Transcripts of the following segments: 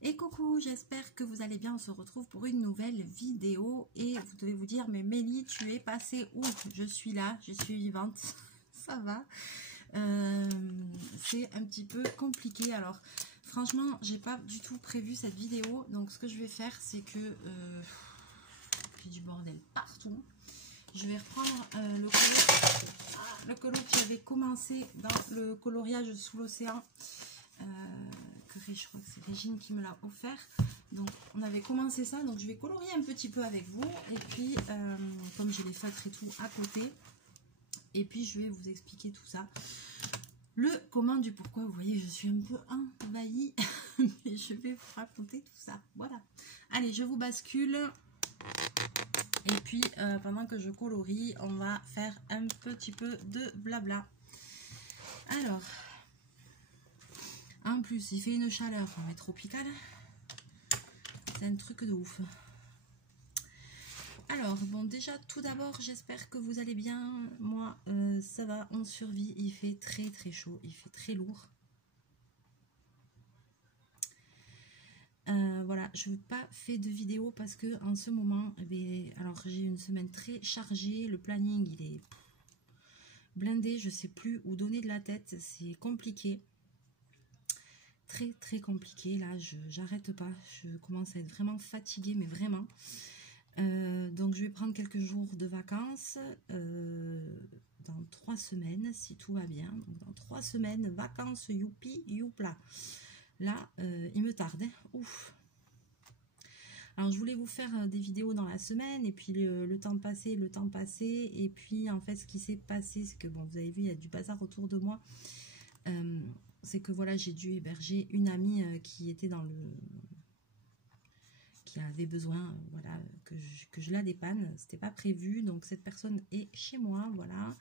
Et coucou, j'espère que vous allez bien. On se retrouve pour une nouvelle vidéo et vous devez vous dire, mais Mélie, tu es passée où? Je suis là, je suis vivante, ça va. C'est un petit peu compliqué. Alors franchement, j'ai pas du tout prévu cette vidéo, donc ce que je vais faire, c'est que j'ai du bordel partout. Je vais reprendre le colo qui avait commencé dans le coloriage sous l'océan. Je crois que c'est Régine qui me l'a offert. Donc on avait commencé ça, donc je vais colorier un petit peu avec vous. Et puis comme j'ai les feutres et tout à côté, et puis je vais vous expliquer tout ça. Le comment du pourquoi, vous voyez, je suis un peu envahie, mais je vais vous raconter tout ça. Voilà. Allez, je vous bascule. Et puis pendant que je colorie, on va faire un petit peu de blabla. Alors, en plus, il fait une chaleur mais tropicale. C'est un truc de ouf. Alors, bon, déjà, tout d'abord, j'espère que vous allez bien. Moi, ça va, on survit. Il fait très très chaud, il fait très lourd. Voilà, je n'ai pas fait de vidéo parce que en ce moment, eh bien, alors j'ai une semaine très chargée. Le planning, il est blindé. Je ne sais plus où donner de la tête. C'est compliqué. Très très compliqué. Là, j'arrête pas. Je commence à être vraiment fatiguée, mais vraiment. Donc je vais prendre quelques jours de vacances dans 3 semaines si tout va bien. Donc, dans 3 semaines, vacances, youpi, youpla. Là, il me tarde. Hein. Ouf. Alors je voulais vous faire des vidéos dans la semaine et puis le temps passé. Et puis en fait ce qui s'est passé, c'est que bon, vous avez vu, il y a du bazar autour de moi. C'est que voilà, j'ai dû héberger une amie qui était dans le... qui avait besoin, voilà, que je la dépanne. C'était pas prévu, donc cette personne est chez moi, voilà.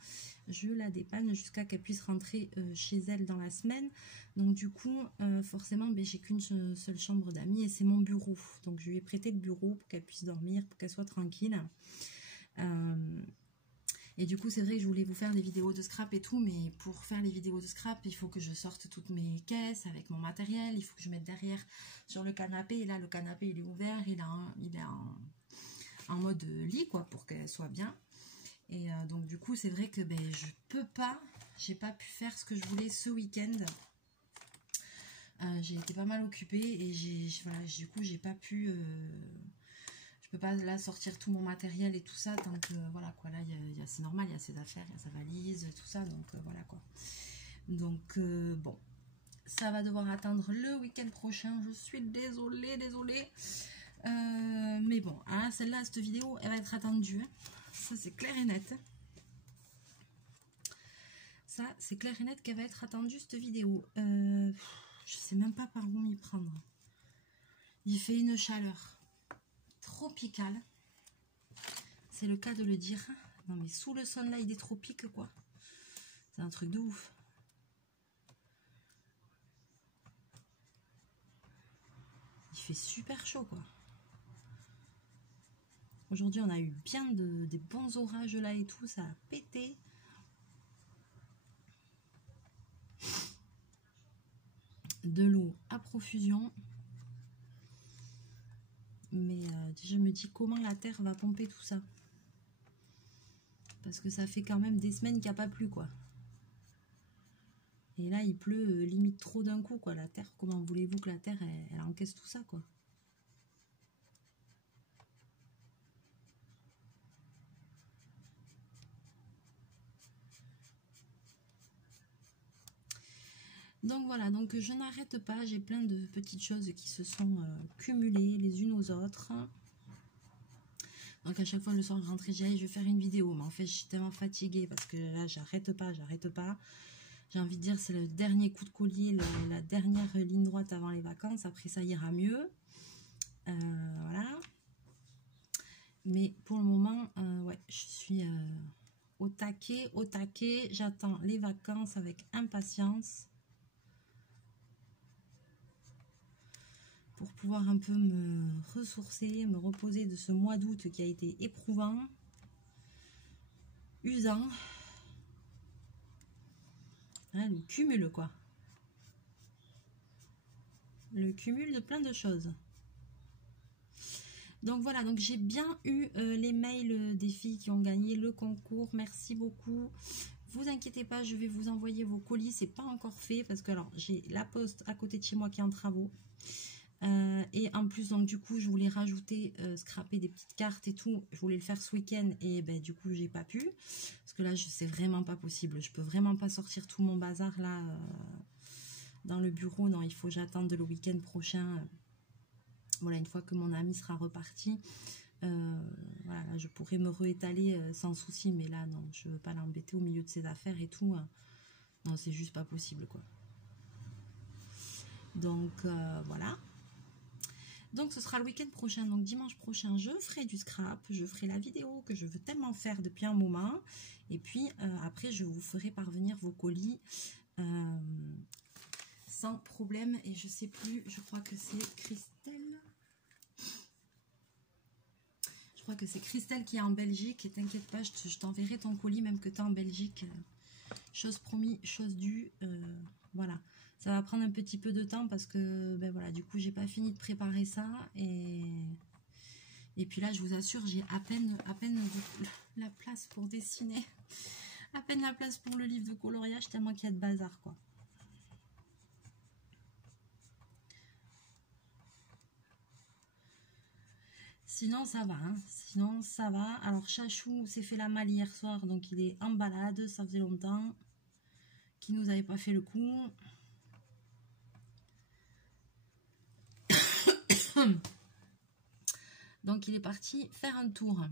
Je la dépanne jusqu'à qu'elle puisse rentrer chez elle dans la semaine. Donc du coup, forcément, ben, j'ai qu'une seule chambre d'amis et c'est mon bureau. Donc je lui ai prêté le bureau pour qu'elle puisse dormir, pour qu'elle soit tranquille. Et du coup, c'est vrai que je voulais vous faire des vidéos de scrap et tout, mais pour faire les vidéos de scrap, il faut que je sorte toutes mes caisses avec mon matériel, il faut que je mette derrière sur le canapé. Et là, le canapé, il est ouvert, il est en mode lit, quoi, pour qu'elle soit bien. Et donc, du coup, c'est vrai que ben, j'ai pas pu faire ce que je voulais ce week-end. J'ai été pas mal occupée et voilà, du coup, j'ai pas pu... je peux pas là sortir tout mon matériel et tout ça tant que voilà quoi, là c'est normal, il y a ses affaires, il y a sa valise, tout ça, donc voilà quoi. Donc bon, ça va devoir attendre le week-end prochain. Je suis désolée. Mais bon, hein, celle-là, cette vidéo, elle va être attendue. Hein. Ça c'est clair et net. Ça c'est clair et net qu'elle va être attendue cette vidéo. Je sais même pas par où m'y prendre. Il fait une chaleur tropicale, c'est le cas de le dire. Non mais sous le sunlight des tropiques quoi, c'est un truc de ouf. Il fait super chaud quoi. Aujourd'hui on a eu bien des bons orages là et tout, ça a pété. De l'eau à profusion. Mais je me dis comment la terre va pomper tout ça. Parce que ça fait quand même des semaines qu'il n'y a pas plu quoi. Et là il pleut limite trop d'un coup quoi. La terre, comment voulez-vous que la terre elle encaisse tout ça quoi. Donc voilà, donc je n'arrête pas, j'ai plein de petites choses qui se sont cumulées les unes aux autres. Donc à chaque fois le soir je rentrais, je vais faire une vidéo, mais en fait je suis tellement fatiguée parce que là j'arrête pas. J'ai envie de dire c'est le dernier coup de collier, la dernière ligne droite avant les vacances, après ça ira mieux. Voilà. Mais pour le moment, ouais, je suis au taquet, j'attends les vacances avec impatience. Pour pouvoir un peu me ressourcer, me reposer de ce mois d'août qui a été éprouvant, usant. Hein, le cumul quoi. le cumul de plein de choses. Donc voilà, donc j'ai bien eu les mails des filles qui ont gagné le concours. Merci beaucoup. Vous inquiétez pas, je vais vous envoyer vos colis. C'est pas encore fait parce que alors j'ai la poste à côté de chez moi qui est en travaux. Et en plus, donc du coup, je voulais rajouter, scraper des petites cartes et tout. Je voulais le faire ce week-end et ben du coup, j'ai pas pu. Parce que là, c'est vraiment pas possible. Je peux vraiment pas sortir tout mon bazar là dans le bureau. Non, il faut que j'attende le week-end prochain. Voilà, une fois que mon ami sera reparti, voilà, là, je pourrais me réétaler sans souci. Mais là, non, je veux pas l'embêter au milieu de ses affaires et tout. Non, c'est juste pas possible, quoi. Donc, voilà. Donc, ce sera le week-end prochain. Donc, dimanche prochain, je ferai du scrap. Je ferai la vidéo que je veux tellement faire depuis un moment. Et puis, après, je vous ferai parvenir vos colis sans problème. Et je sais plus, je crois que c'est Christelle. Je crois que c'est Christelle qui est en Belgique. Et t'inquiète pas, je t'enverrai ton colis même que tu es en Belgique. Chose promis, chose due. Voilà. Ça va prendre un petit peu de temps parce que, ben voilà, du coup, j'ai pas fini de préparer ça. Et puis là, je vous assure, j'ai à peine la place pour dessiner. À peine la place pour le livre de coloriage, tellement qu'il y a de bazar, quoi. Sinon, ça va. Hein. Sinon, ça va. Alors, Chachou s'est fait la malle hier soir, donc il est en balade. Ça faisait longtemps qu'il nous avait pas fait le coup. Donc, il est parti faire un tour.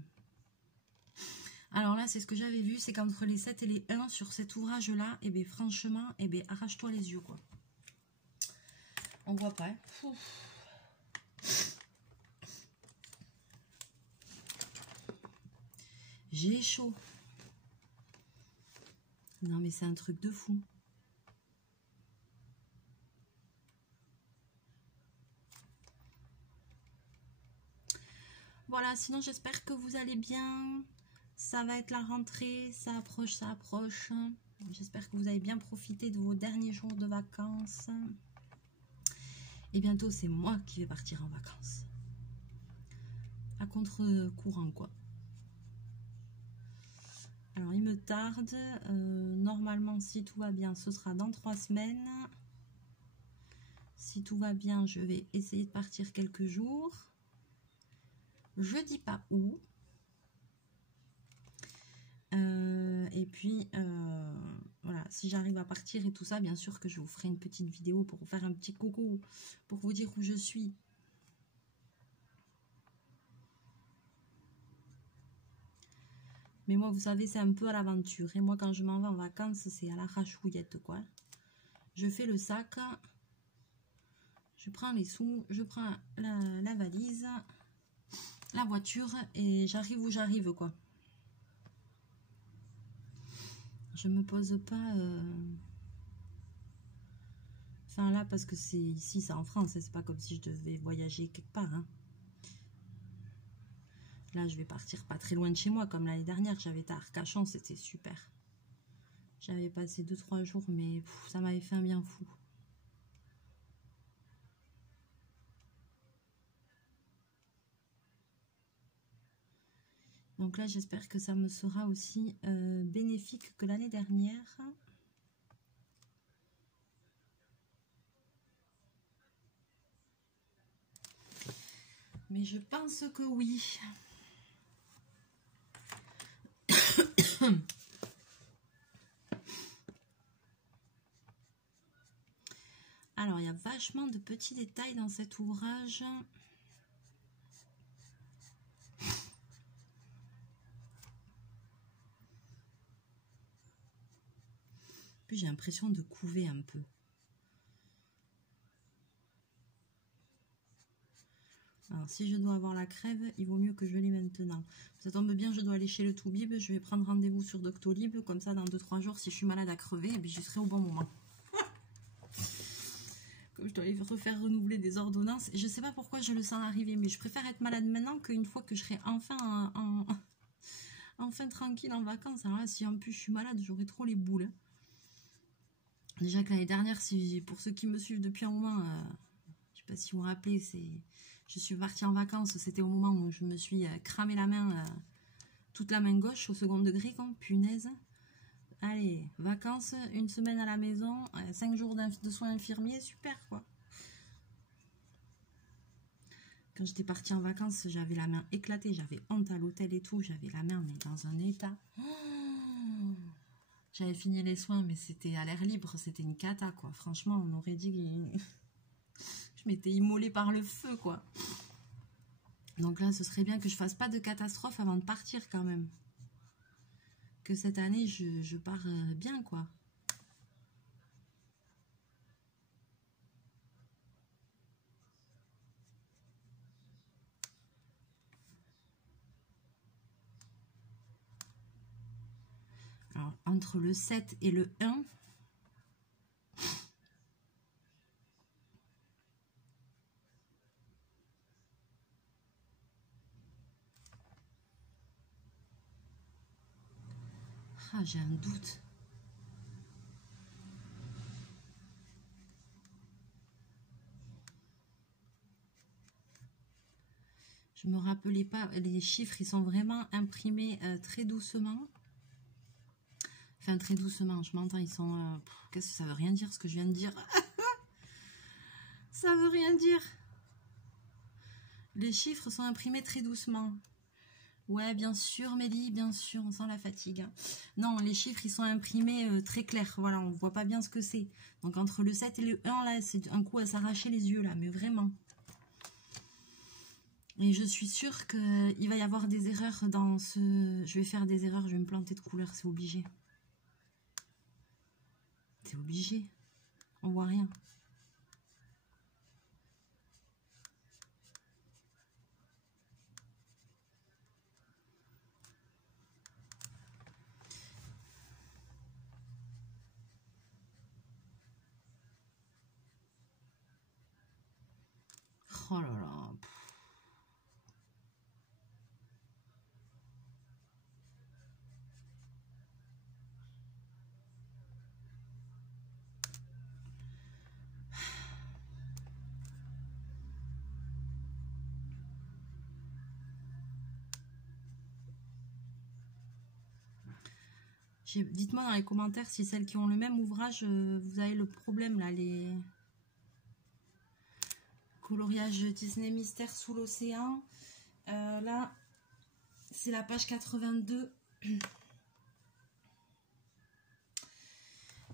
Alors là, c'est ce que j'avais vu, c'est qu'entre les 7 et les 1 sur cet ouvrage-là, et bien franchement, et bien arrache-toi les yeux, quoi. On voit pas, hein. J'ai chaud. Non, mais c'est un truc de fou. Voilà, sinon j'espère que vous allez bien. Ça va être la rentrée, ça approche, ça approche. J'espère que vous avez bien profité de vos derniers jours de vacances. Et bientôt, c'est moi qui vais partir en vacances. À contre-courant, quoi. Alors, il me tarde. Normalement, si tout va bien, ce sera dans 3 semaines. Si tout va bien, je vais essayer de partir quelques jours. Je dis pas où. Et puis, voilà, si j'arrive à partir et tout ça, bien sûr que je vous ferai une petite vidéo pour vous faire un petit coucou, pour vous dire où je suis. Mais moi, vous savez, c'est un peu à l'aventure. Et moi, quand je m'en vais en vacances, c'est à la rachouillette, quoi. Je fais le sac, je prends les sous, je prends la valise, la voiture, et j'arrive où j'arrive, quoi. Je me pose pas... Enfin là, parce que c'est ici, c'est en France, c'est pas comme si je devais voyager quelque part. Hein. Là, je vais partir pas très loin de chez moi, comme l'année dernière, j'avais été à Arcachon, c'était super. J'avais passé 2-3 jours, mais ça m'avait fait un bien fou. Donc là, j'espère que ça me sera aussi bénéfique que l'année dernière. Mais je pense que oui. Alors, il y a vachement de petits détails dans cet ouvrage. Puis j'ai l'impression de couver un peu. Alors, si je dois avoir la crève, il vaut mieux que je l'ai maintenant. Ça tombe bien, je dois aller chez le Toubib. Je vais prendre rendez-vous sur Doctolib. Comme ça, dans 2-3 jours, si je suis malade à crever, eh bien, j'y serai au bon moment. Comme je dois aller refaire renouveler des ordonnances. Et je ne sais pas pourquoi je le sens arriver, mais je préfère être malade maintenant qu'une fois que je serai enfin, enfin tranquille en vacances. Alors là, si en plus je suis malade, j'aurai trop les boules. Déjà que l'année dernière, pour ceux qui me suivent depuis un moment... je sais pas si vous vous rappelez, je suis partie en vacances, c'était au moment où je me suis cramé la main, toute la main gauche au second degré, quoi, punaise. Allez, vacances, une semaine à la maison, 5 jours de soins infirmiers, super quoi. Quand j'étais partie en vacances, j'avais la main éclatée, j'avais honte à l'hôtel et tout, j'avais la main mais dans un état. Oh, j'avais fini les soins, mais c'était à l'air libre, c'était une cata quoi. Franchement, on aurait dit que je m'étais immolée par le feu quoi. Donc là, ce serait bien que je fasse pas de catastrophe avant de partir quand même. Que cette année, je pars bien quoi. Alors, entre le 7 et le 1, ah, j'ai un doute. Je me rappelais pas, les chiffres, ils sont vraiment imprimés très doucement. Enfin, très doucement, je m'entends, ils sont... qu'est-ce que ça veut rien dire, ce que je viens de dire? Ça veut rien dire. Les chiffres sont imprimés très doucement. Ouais, bien sûr, Mélie, bien sûr, on sent la fatigue. Non, les chiffres, ils sont imprimés très clairs. Voilà, on voit pas bien ce que c'est. Donc, entre le 7 et le 1, là, c'est un coup à s'arracher les yeux, là, mais vraiment. Et je suis sûre qu'il va y avoir des erreurs dans ce... Je vais faire des erreurs, je vais me planter de couleur, c'est obligé. C'est obligé. On voit rien. Oh là là. Dites-moi dans les commentaires si celles qui ont le même ouvrage, vous avez le problème là, les coloriages Disney Mystère sous l'océan. Là, c'est la page 82.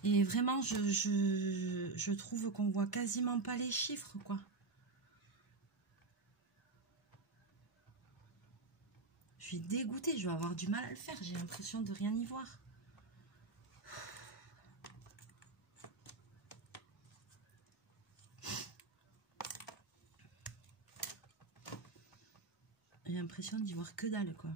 Et vraiment, je trouve qu'on voit quasiment pas les chiffres, quoi. Je suis dégoûtée, je vais avoir du mal à le faire. J'ai l'impression de rien y voir. J'ai l'impression d'y voir que dalle, quoi.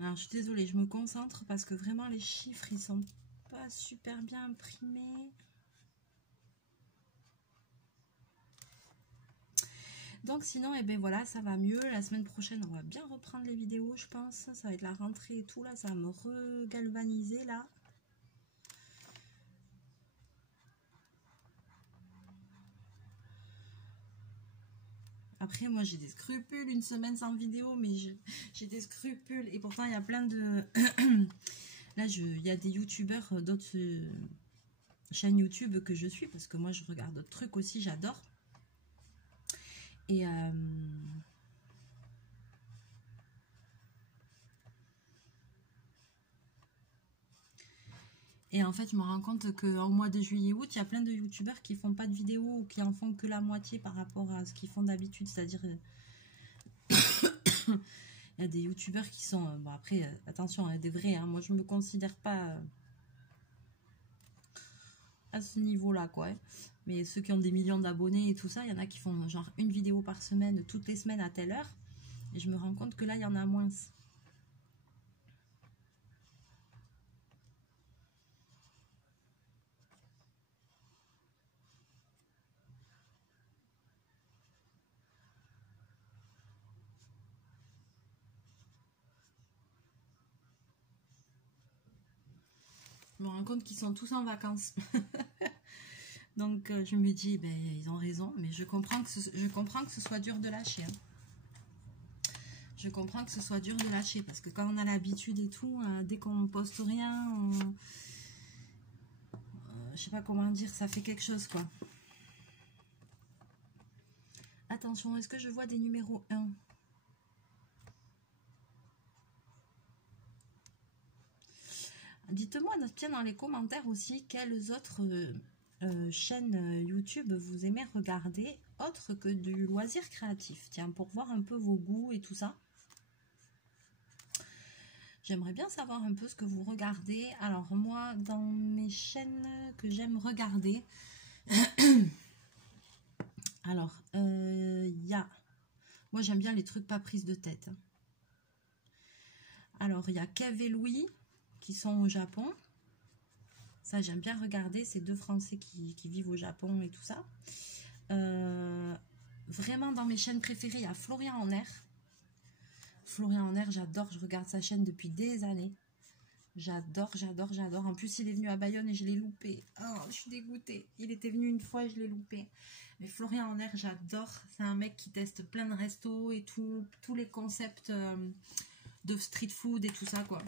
Alors, je suis désolée, je me concentre parce que vraiment, les chiffres, ils sont pas super bien imprimés. Donc, sinon, eh ben voilà, ça va mieux. La semaine prochaine, on va bien reprendre les vidéos, je pense. Ça va être la rentrée et tout, là. Ça va me regalvaniser, là. Après, moi, j'ai des scrupules, une semaine sans vidéo, mais j'ai des scrupules. Et pourtant, il y a plein de... Là, il y a des youtubeurs, d'autres chaînes YouTube que je suis, parce que moi, je regarde d'autres trucs aussi, j'adore. Et... Et en fait, je me rends compte qu'au mois de juillet-août, il y a plein de youtubeurs qui font pas de vidéos ou qui en font que la moitié par rapport à ce qu'ils font d'habitude. C'est-à-dire, il y a des youtubeurs qui sont... bon, après, attention, il y a des vrais. Hein, moi, je me considère pas à ce niveau-là, quoi. Mais ceux qui ont des millions d'abonnés et tout ça, il y en a qui font genre une vidéo par semaine, toutes les semaines à telle heure. Et je me rends compte que là, il y en a moins. Je me rends compte qu'ils sont tous en vacances. Donc je me dis, ben, ils ont raison, mais je comprends que ce soit dur de lâcher. Hein. Je comprends que ce soit dur de lâcher, parce que quand on a l'habitude et tout, dès qu'on poste rien, je sais pas comment dire, ça fait quelque chose, quoi. Attention, est-ce que je vois des numéros 1? Dites-moi bien dans les commentaires aussi quelles autres chaînes YouTube vous aimez regarder autre que du loisir créatif. Tiens, pour voir un peu vos goûts et tout ça. J'aimerais bien savoir un peu ce que vous regardez. Alors moi, dans mes chaînes que j'aime regarder, alors il y a... Moi j'aime bien les trucs pas prises de tête. Alors il y a Kev et Louis qui sont au Japon. Ça, j'aime bien regarder. Ces deux Français qui vivent au Japon et tout ça. Vraiment, dans mes chaînes préférées, il y a Florian en Air. Florian en Air, j'adore. Je regarde sa chaîne depuis des années. J'adore, j'adore, j'adore. En plus, il est venu à Bayonne et je l'ai loupé. Oh, je suis dégoûtée. Il était venu une fois et je l'ai loupé. Mais Florian en Air, j'adore. C'est un mec qui teste plein de restos et tout. Tous les concepts de street food et tout ça, quoi.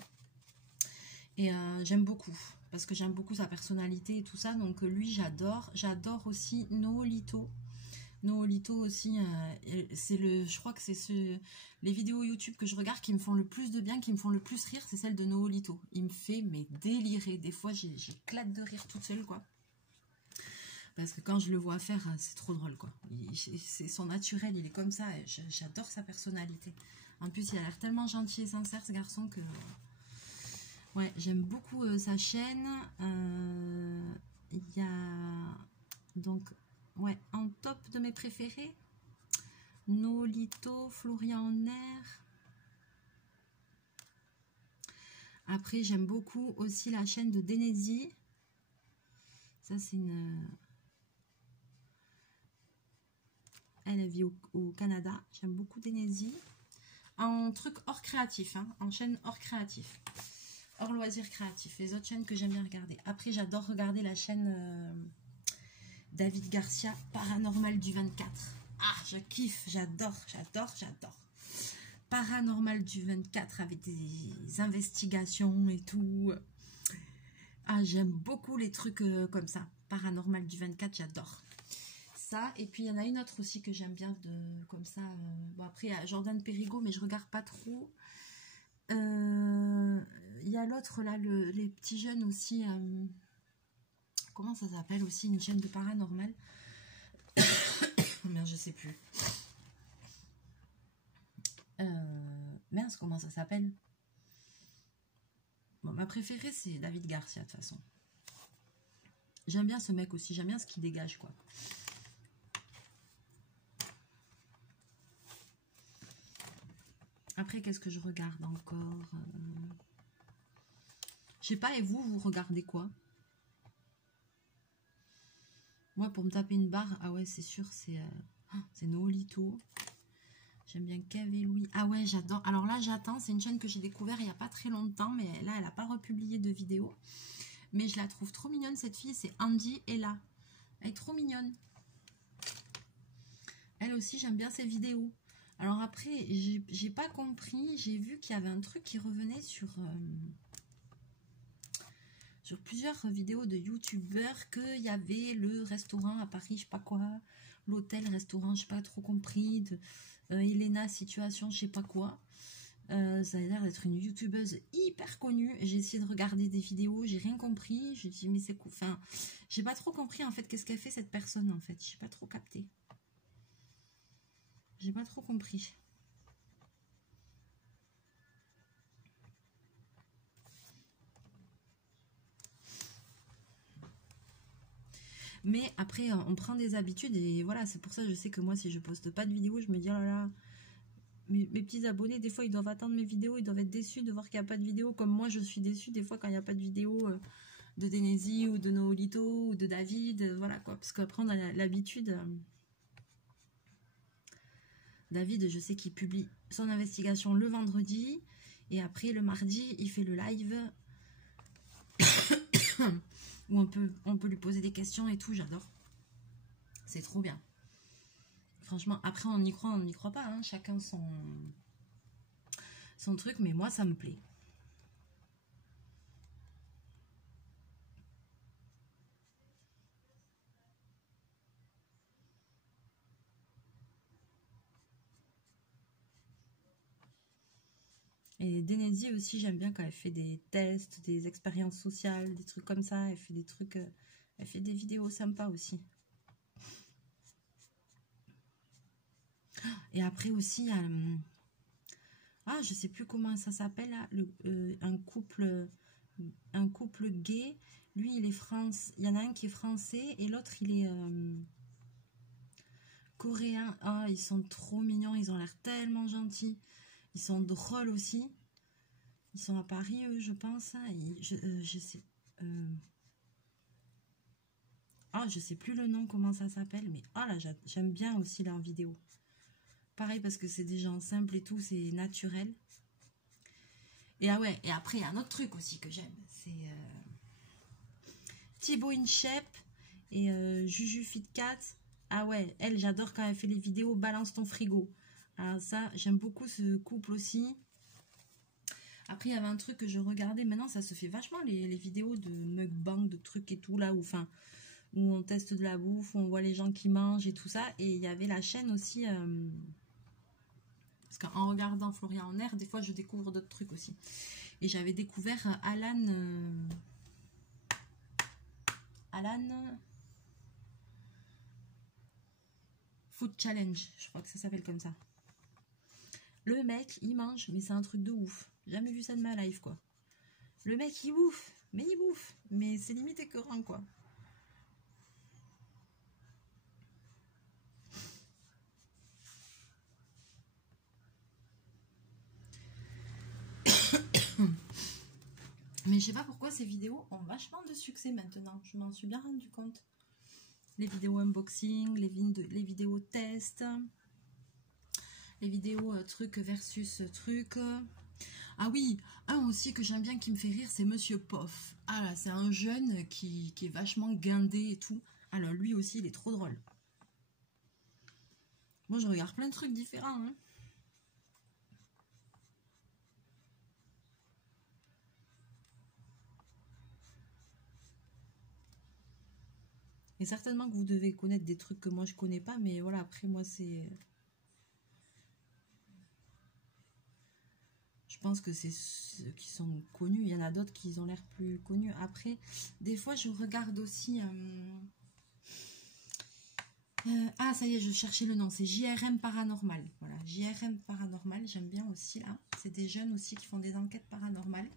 Et j'aime beaucoup, parce que j'aime beaucoup sa personnalité et tout ça, donc lui j'adore. J'adore aussi Noolito. Noolito aussi, je crois que c'est les vidéos YouTube que je regarde qui me font le plus de bien, qui me font le plus rire, c'est celle de Noolito. Il me fait mais délirer, des fois j'éclate de rire toute seule, quoi. Parce que quand je le vois faire, c'est trop drôle, quoi. C'est son naturel, il est comme ça, j'adore sa personnalité. En plus, il a l'air tellement gentil et sincère, ce garçon, que... Ouais, j'aime beaucoup sa chaîne. Il y a donc, ouais, en top de mes préférés, Noolito, Florian Air. Après, j'aime beaucoup aussi la chaîne de Denezi. Ça, c'est une... Elle vit au Canada. J'aime beaucoup Denezi. En truc hors créatif, hein, en chaîne hors créatif. Hors loisir créatif, les autres chaînes que j'aime bien regarder. Après, j'adore regarder la chaîne David Garcia, Paranormal du 24. Ah, je kiffe, j'adore, j'adore, j'adore. Paranormal du 24 avec des investigations et tout. Ah, j'aime beaucoup les trucs comme ça. Paranormal du 24, j'adore. Ça, et puis il y en a une autre aussi que j'aime bien, comme ça. Bon, après, il y a Jordan Perigo, mais je regarde pas trop. Il y a l'autre là, les petits jeunes aussi. Comment ça s'appelle aussi, une chaîne de paranormal? Merde, je sais plus. Mince, comment ça s'appelle? Bon, ma préférée c'est David Garcia de toute façon. J'aime bien ce mec aussi, j'aime bien ce qu'il dégage, quoi. Après, qu'est-ce que je regarde encore? Je sais pas, et vous regardez quoi? Moi, pour me taper une barre, ah ouais, c'est sûr, c'est Noolito. J'aime bien Kev et Louis. Ah ouais, j'adore. Alors là, j'attends. C'est une chaîne que j'ai découvert il n'y a pas très longtemps, mais là, elle n'a pas republié de vidéo. Mais je la trouve trop mignonne, cette fille. C'est Andy Ella. Elle est trop mignonne. Elle aussi, j'aime bien ses vidéos. Alors après, j'ai pas compris. J'ai vu qu'il y avait un truc qui revenait sur plusieurs vidéos de youtubeurs, qu'il y avait le restaurant à Paris, je sais pas quoi, l'hôtel, restaurant, je sais pas trop compris, de Elena, situation, je sais pas quoi. Ça a l'air d'être une youtubeuse hyper connue. J'ai essayé de regarder des vidéos, j'ai rien compris. J'ai dit, mais c'est quoi? Enfin, j'ai pas trop compris en fait qu'est-ce qu'elle fait cette personne en fait. J'ai pas trop capté. J'ai pas trop compris. Mais après, on prend des habitudes et voilà, c'est pour ça que je sais que moi, si je poste pas de vidéos, je me dis, oh là là, mes petits abonnés, des fois, ils doivent attendre mes vidéos, ils doivent être déçus de voir qu'il n'y a pas de vidéo, comme moi, je suis déçue des fois quand il n'y a pas de vidéo de Denezi ou de Noolito ou de David, voilà quoi, parce qu'après, on a l'habitude. David, je sais qu'il publie son investigation le vendredi, et après, le mardi, il fait le live où on peut lui poser des questions et tout, j'adore. C'est trop bien. Franchement, après on y croit pas, hein, chacun son truc, mais moi ça me plaît. Et Denezi aussi, j'aime bien quand elle fait des tests, des expériences sociales, des trucs comme ça, elle fait des trucs, elle fait des vidéos sympas aussi. Et après aussi, il y a, ah, je sais plus comment ça s'appelle, un couple gay. Lui, il est français. Il y en a un qui est français et l'autre, il est coréen. Ah, ils sont trop mignons. Ils ont l'air tellement gentils. Ils sont drôles aussi. Ils sont à Paris, eux, je pense. Je sais. Ah, je sais plus le nom, comment ça s'appelle. Mais ah là, j'aime bien aussi leurs vidéos. Pareil, parce que c'est des gens simples et tout. C'est naturel. Et ah ouais, et après, il y a un autre truc aussi que j'aime. C'est Thibaut InShape et Juju FitCat. Ah ouais, elle, j'adore quand elle fait les vidéos Balance ton frigo. Alors ça, j'aime beaucoup ce couple aussi. Après, il y avait un truc que je regardais. Maintenant, ça se fait vachement, les vidéos de mukbang, de trucs et tout, là, où on teste de la bouffe, où on voit les gens qui mangent et tout ça. Et il y avait la chaîne aussi... parce qu'en regardant Florian en air, des fois, je découvre d'autres trucs aussi. Et j'avais découvert Alan... Food Challenge, je crois que ça s'appelle comme ça. Le mec, il mange, mais c'est un truc de ouf. Jamais vu ça de ma life, quoi. Le mec, il bouffe, mais c'est limite écœurant, quoi. Mais je sais pas pourquoi ces vidéos ont vachement de succès maintenant. Je m'en suis bien rendu compte. Les vidéos unboxing, les vidéos test, les vidéos truc versus truc. Ah oui, un aussi que j'aime bien qui me fait rire, c'est Monsieur Poff. Ah là, c'est un jeune qui est vachement guindé et tout. Alors lui aussi, il est trop drôle. Moi, je regarde plein de trucs différents, hein. Et certainement que vous devez connaître des trucs que moi je connais pas, mais voilà, après moi c'est... Je pense que c'est ceux qui sont connus, il y en a d'autres qui ont l'air plus connus. Après, des fois je regarde aussi... ah ça y est, je cherchais le nom, c'est JRM Paranormal. Voilà, JRM Paranormal, j'aime bien aussi là. C'est des jeunes aussi qui font des enquêtes paranormales.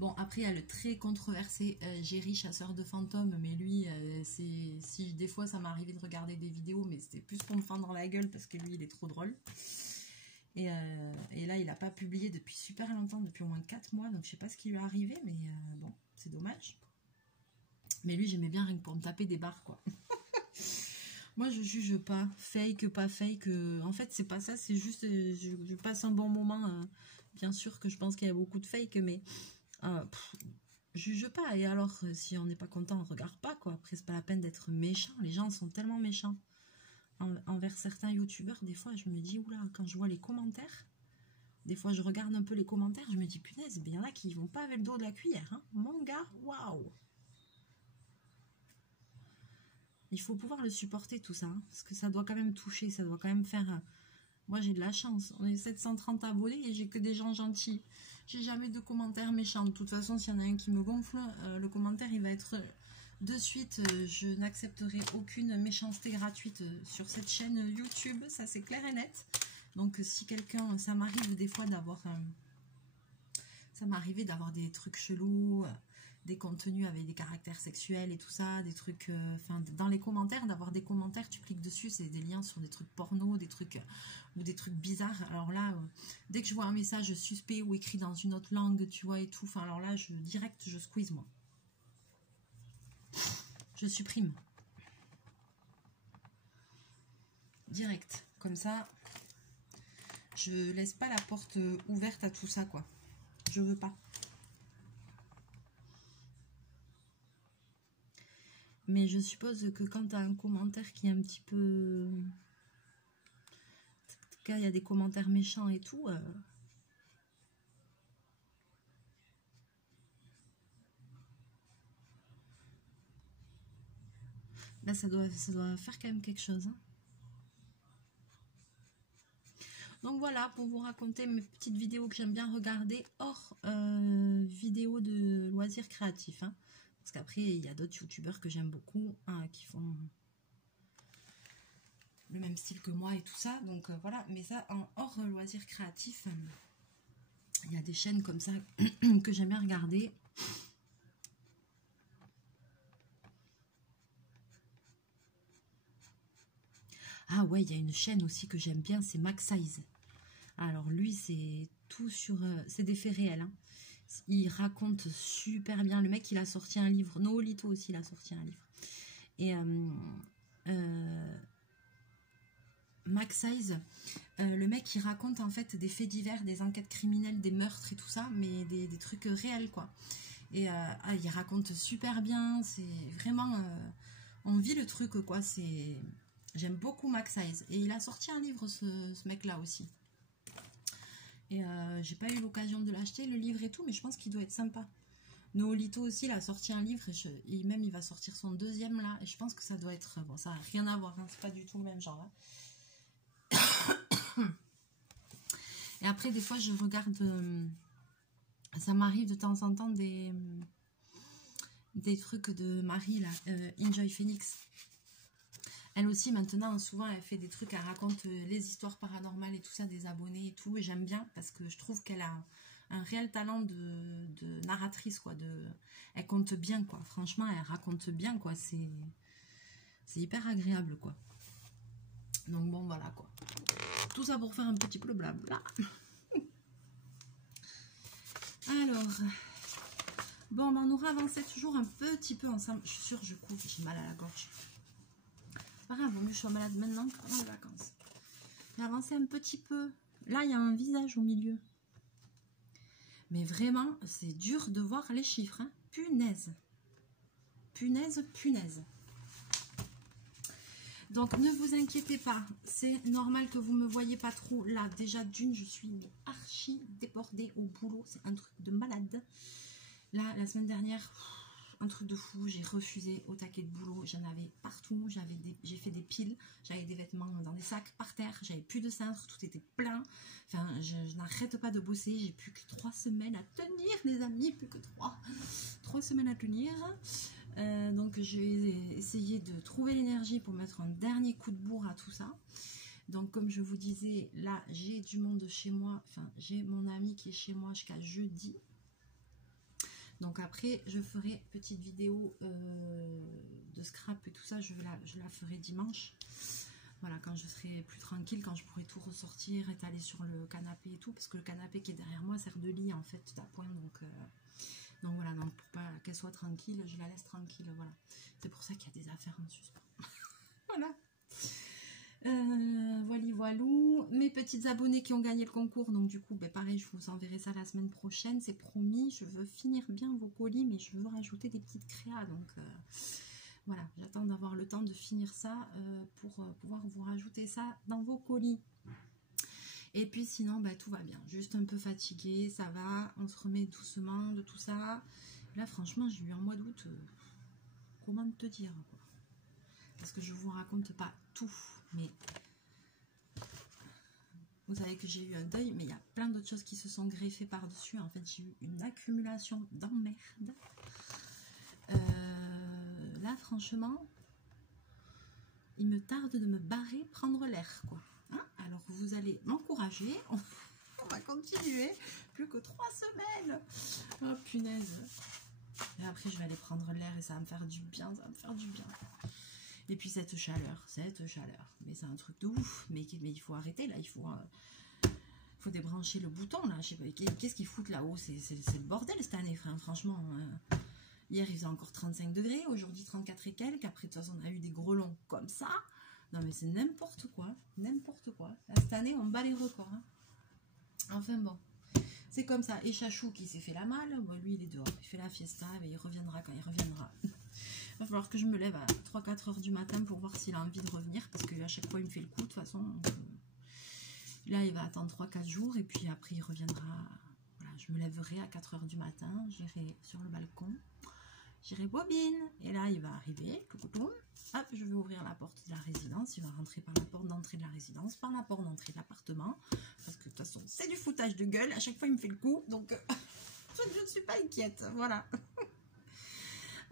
Bon, après, il y a le très controversé Jerry, chasseur de fantômes, mais lui, si des fois ça m'est arrivé de regarder des vidéos, mais c'était plus pour me fendre dans la gueule parce que lui, il est trop drôle. Et là, il n'a pas publié depuis super longtemps, depuis au moins 4 mois, donc je sais pas ce qui lui est arrivé, mais bon, c'est dommage. Mais lui, j'aimais bien rien que pour me taper des barres, quoi. Moi, je juge pas, fake, pas fake. En fait, c'est pas ça, c'est juste, je passe un bon moment. Bien sûr que je pense qu'il y a beaucoup de fake, mais... juge pas, et alors si on n'est pas content on regarde pas, quoi. Après c'est pas la peine d'être méchant, les gens sont tellement méchants envers certains youtubeurs. Des fois je me dis oula, quand je vois les commentaires, des fois je regarde un peu les commentaires, je me dis punaise, il y en a qui vont pas avec le dos de la cuillère, hein. Mon gars, waouh, il faut pouvoir le supporter tout ça, hein, parce que ça doit quand même toucher, ça doit quand même faire... Moi j'ai de la chance, on est 730 abonnés et j'ai que des gens gentils. J'ai jamais de commentaires méchants. De toute façon, s'il y en a un qui me gonfle, le commentaire il va être de suite. Je n'accepterai aucune méchanceté gratuite sur cette chaîne YouTube, ça c'est clair et net. Donc si quelqu'un, ça m'arrive des fois d'avoir... ça m'est arrivé d'avoir des trucs chelous, des contenus avec des caractères sexuels et tout ça, des trucs, enfin dans les commentaires, d'avoir des commentaires, tu cliques dessus, c'est des liens sur des trucs porno, des trucs ou des trucs bizarres. Alors là, dès que je vois un message suspect ou écrit dans une autre langue, tu vois, et tout, enfin alors là, direct, je squeeze moi. Je supprime. Direct, comme ça, je laisse pas la porte ouverte à tout ça, quoi. Je veux pas. Mais je suppose que quand tu as un commentaire qui est un petit peu... En tout cas, il y a des commentaires méchants et tout. Là, ça doit faire quand même quelque chose. Hein. Donc voilà, pour vous raconter mes petites vidéos que j'aime bien regarder hors vidéos de loisirs créatifs. Hein. Parce qu'après, il y a d'autres youtubeurs que j'aime beaucoup hein, qui font le même style que moi et tout ça. Donc voilà, mais ça, en hors loisirs créatifs, il y a des chaînes comme ça que j'aime bien regarder. Ah ouais, il y a une chaîne aussi que j'aime bien, c'est Max Size. Alors lui, c'est tout sur... c'est des faits réels. Hein. Il raconte super bien. Le mec, il a sorti un livre. Noolito aussi, il a sorti un livre. Et Max Size, le mec, il raconte en fait des faits divers, des enquêtes criminelles, des meurtres et tout ça, mais des trucs réels, quoi. Et il raconte super bien. C'est vraiment... on vit le truc, quoi. J'aime beaucoup Max Size. Et il a sorti un livre, ce mec-là aussi. Et j'ai pas eu l'occasion de l'acheter, le livre et tout, mais je pense qu'il doit être sympa. Noolito aussi, il a sorti un livre, et même il va sortir son deuxième là, et je pense que ça doit être... Bon, ça n'a rien à voir, hein, c'est pas du tout le même genre. Hein. Et après, des fois, je regarde... ça m'arrive de temps en temps des trucs de Marie, là, Enjoy Phoenix. Elle aussi, maintenant, souvent, elle fait des trucs, elle raconte les histoires paranormales et tout ça, des abonnés et tout. Et j'aime bien parce que je trouve qu'elle a un réel talent de narratrice, quoi. Elle compte bien, quoi. Franchement, elle raconte bien, quoi. C'est hyper agréable, quoi. Donc, bon, voilà, quoi. Tout ça pour faire un petit peu le blabla. Alors, bon, on aura avancé toujours un petit peu ensemble. Je suis sûre, je cours, j'ai mal à la gorge. Pas grave, vaut mieux que je sois malade maintenant que pendant les vacances. J'ai avancé un petit peu. Là, il y a un visage au milieu. Mais vraiment, c'est dur de voir les chiffres. Hein. Punaise. Punaise, punaise. Donc, ne vous inquiétez pas. C'est normal que vous ne me voyez pas trop. Là, déjà, d'une, je suis archi débordée au boulot. C'est un truc de malade. Là, la semaine dernière... un truc de fou, j'ai refusé au taquet de boulot, j'en avais partout, j'ai fait des piles, j'avais des vêtements dans des sacs par terre, j'avais plus de cintre, tout était plein, enfin je n'arrête pas de bosser, j'ai plus que 3 semaines à tenir les amis, plus que 3 semaines à tenir, donc j'ai essayé de trouver l'énergie pour mettre un dernier coup de bourre à tout ça. Donc comme je vous disais, là j'ai du monde chez moi, enfin j'ai mon ami qui est chez moi jusqu'à jeudi. Donc après, je ferai petite vidéo de scrap et tout ça, je la ferai dimanche. Voilà, quand je serai plus tranquille, quand je pourrai tout ressortir, étaler sur le canapé et tout. Parce que le canapé qui est derrière moi sert de lit en fait, d'appoint. Donc voilà, donc pour pas qu'elle soit tranquille, je la laisse tranquille. Voilà, c'est pour ça qu'il y a des affaires en suspens. Voilà. Voilou, mes petites abonnées qui ont gagné le concours, donc du coup, ben, pareil, je vous enverrai ça la semaine prochaine, c'est promis. Je veux finir bien vos colis, mais je veux rajouter des petites créas, donc voilà, j'attends d'avoir le temps de finir ça pour pouvoir vous rajouter ça dans vos colis. Et puis sinon, ben, tout va bien, juste un peu fatiguée, ça va, on se remet doucement de tout ça. Là, franchement, j'ai eu un mois d'août, comment te dire, quoi. Parce que je vous raconte pas tout, mais vous savez que j'ai eu un deuil, mais il y a plein d'autres choses qui se sont greffées par-dessus. En fait, j'ai eu une accumulation d'emmerde. Là, franchement, il me tarde de me barrer, prendre l'air, quoi. Hein? Alors, vous allez m'encourager. On va continuer. Plus que 3 semaines. Oh, punaise. Et après, je vais aller prendre l'air et ça va me faire du bien, ça va me faire du bien. Et puis cette chaleur. Mais c'est un truc de ouf. Mais il faut arrêter là, il faut débrancher le bouton là. Je sais pas, qu'est-ce qu'ils foutent là-haut? C'est le bordel cette année, frère, franchement. Hier, il faisait encore 35 degrés, aujourd'hui 34 et quelques. Après, de toute façon, on a eu des grelons comme ça. Non, mais c'est n'importe quoi. N'importe quoi. Là, cette année, on bat les records. Hein. Enfin bon. C'est comme ça. Et Chachou qui s'est fait la malle, bon, lui, il est dehors. Il fait la fiesta, mais il reviendra quand il reviendra. Il va falloir que je me lève à 3-4 heures du matin pour voir s'il a envie de revenir. Parce qu'à chaque fois, il me fait le coup, de toute façon. Là, il va attendre 3-4 jours. Et puis après, il reviendra. Voilà, je me lèverai à 4 heures du matin. J'irai sur le balcon. J'irai bobine. Et là, il va arriver. Hop, je vais ouvrir la porte de la résidence. Il va rentrer par la porte d'entrée de la résidence, par la porte d'entrée de l'appartement. Parce que de toute façon, c'est du foutage de gueule. À chaque fois, il me fait le coup. Donc, je ne suis pas inquiète. Voilà.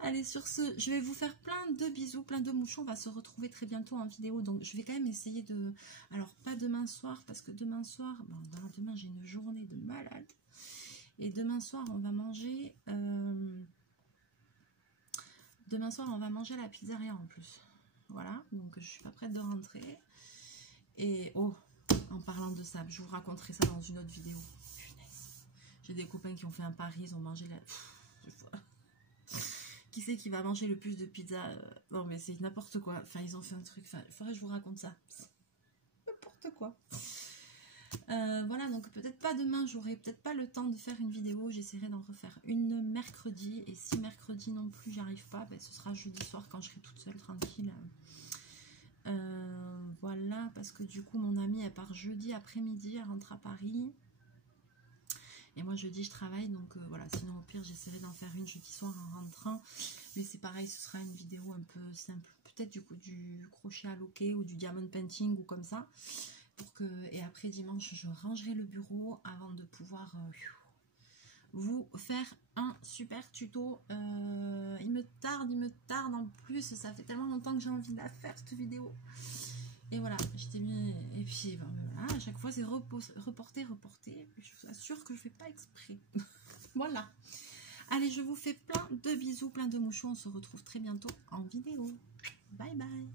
Allez, sur ce, je vais vous faire plein de bisous, plein de mouchons. On va se retrouver très bientôt en vidéo. Donc, je vais quand même essayer de... Alors, pas demain soir, parce que demain soir... Bon, demain, j'ai une journée de malade. Et demain soir, on va manger... Demain soir, on va manger à la pizzeria en plus. Voilà, donc je suis pas prête de rentrer. Et oh, en parlant de ça, je vous raconterai ça dans une autre vidéo. Punaise. J'ai des copains qui ont fait un pari, ils ont mangé la... Qui c'est qui va manger le plus de pizza? Non mais c'est n'importe quoi. Enfin, ils ont fait un truc. Enfin, il faudrait que je vous raconte ça. N'importe quoi. Voilà, donc peut-être pas demain, j'aurai peut-être pas le temps de faire une vidéo, j'essaierai d'en refaire une mercredi, et si mercredi non plus j'y arrive pas, ben, ce sera jeudi soir quand je serai toute seule, tranquille. Voilà, parce que du coup mon amie elle part jeudi après-midi, elle rentre à Paris, et moi jeudi je travaille, donc voilà, sinon au pire j'essaierai d'en faire une jeudi soir en rentrant, mais c'est pareil, ce sera une vidéo un peu simple, peut-être du coup du crochet à loquet ou du diamond painting ou comme ça. Et après dimanche je rangerai le bureau avant de pouvoir vous faire un super tuto. Il me tarde en plus, ça fait tellement longtemps que j'ai envie de la faire cette vidéo, et voilà, j'étais mis, et puis ben, voilà, à chaque fois c'est reporter, je vous assure que je fais pas exprès. Voilà, allez, je vous fais plein de bisous, plein de mouchons, on se retrouve très bientôt en vidéo. Bye bye.